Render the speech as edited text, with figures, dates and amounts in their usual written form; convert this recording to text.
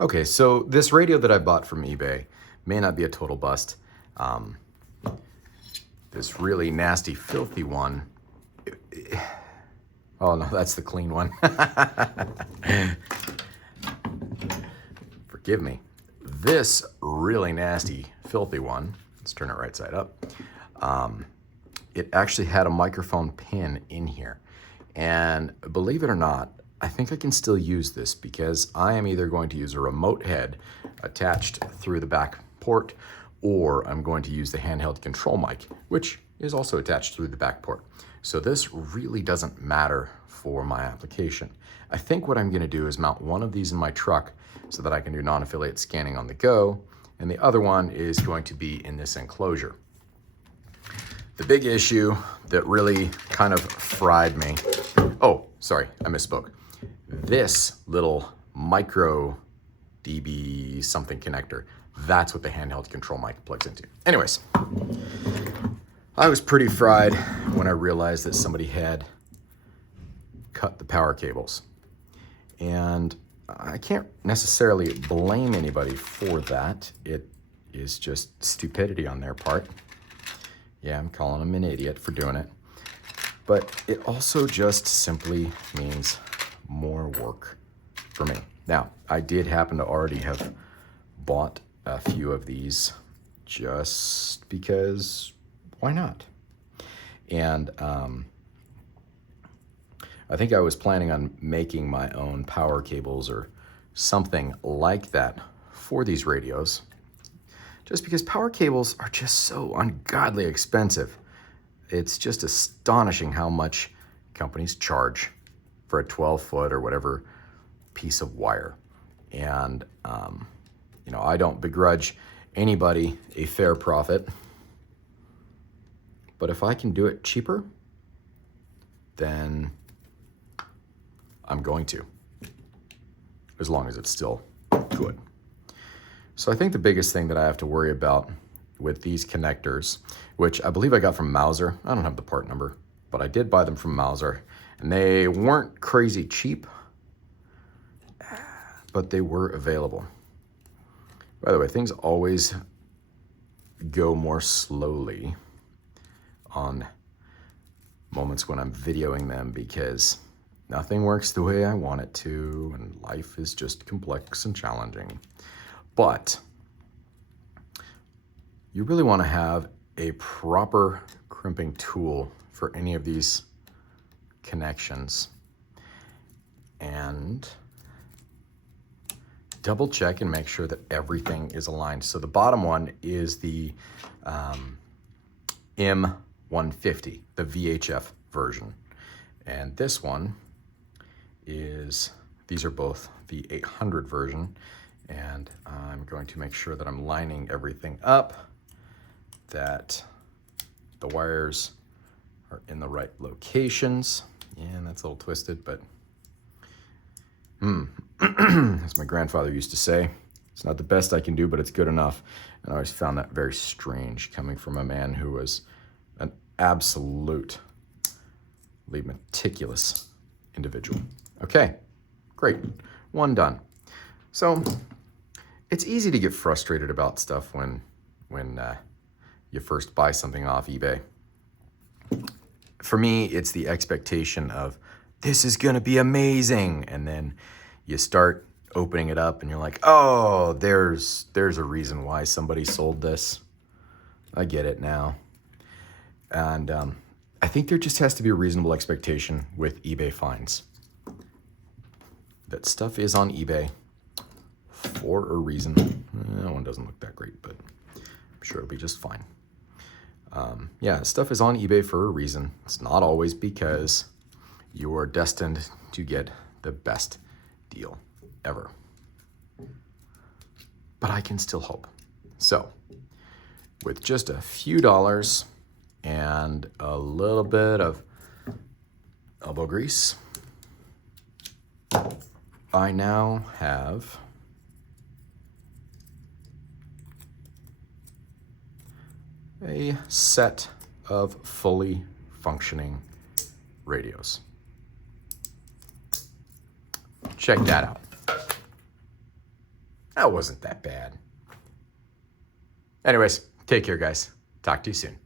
Okay, so this radio that I bought from eBay may not be a total bust. This really nasty, filthy one. Oh no, that's the clean one. Forgive me. This really nasty, filthy one, let's turn it right side up. It actually had a microphone pin in here. And believe it or not, I think I can still use this because I am either going to use a remote head attached through the back port, or I'm going to use the handheld control mic, which is also attached through the back port. So this really doesn't matter for my application. I think what I'm gonna do is mount one of these in my truck so that I can do non-affiliate scanning on the go, and the other one is going to be in this enclosure. The big issue that really kind of fried me, oh, sorry, I misspoke. This little micro dB something connector, that's what the handheld control mic plugs into. Anyways, I was pretty fried when I realized that somebody had cut the power cables. And I can't necessarily blame anybody for that. It is just stupidity on their part. Yeah, I'm calling them an idiot for doing it. But it also just simply means more work for me. Now, I did happen to already have bought a few of these just because, why not? And I think I was planning on making my own power cables or something like that for these radios, just because power cables are just so ungodly expensive. It's just astonishing how much companies charge for a 12-foot or whatever piece of wire. And, you know, I don't begrudge anybody a fair profit, but if I can do it cheaper, then I'm going to, as long as it's still good. So I think the biggest thing that I have to worry about with these connectors, which I believe I got from Mauser, I don't have the part number, but I did buy them from Mauser, and they weren't crazy cheap, but they were available. By the way, things always go more slowly on moments when I'm videoing them because nothing works the way I want it to, and life is just complex and challenging. But you really want to have a proper crimping tool for any of these connections. And double check and make sure that everything is aligned. So the bottom one is the M150, the VHF version. And this one is, these are both the 800 version. And I'm going to make sure that I'm lining everything up, that the wires are in the right locations. Yeah, and that's a little twisted, but as my grandfather used to say, it's not the best I can do, but it's good enough. And I always found that very strange coming from a man who was an absolutely meticulous individual. Okay, great, one done. So it's easy to get frustrated about stuff when you first buy something off eBay. For me, it's the expectation of, this is gonna be amazing. And then you start opening it up and you're like, oh, there's a reason why somebody sold this. I get it now. And I think there just has to be a reasonable expectation with eBay finds. That stuff is on eBay for a reason. That one doesn't look that great, but I'm sure it'll be just fine. Yeah, stuff is on eBay for a reason. It's not always because you are destined to get the best deal ever. But I can still hope. So, with just a few dollars and a little bit of elbow grease, I now have a set of fully functioning radios. Check that out. That wasn't that bad. Anyways, take care, guys. Talk to you soon.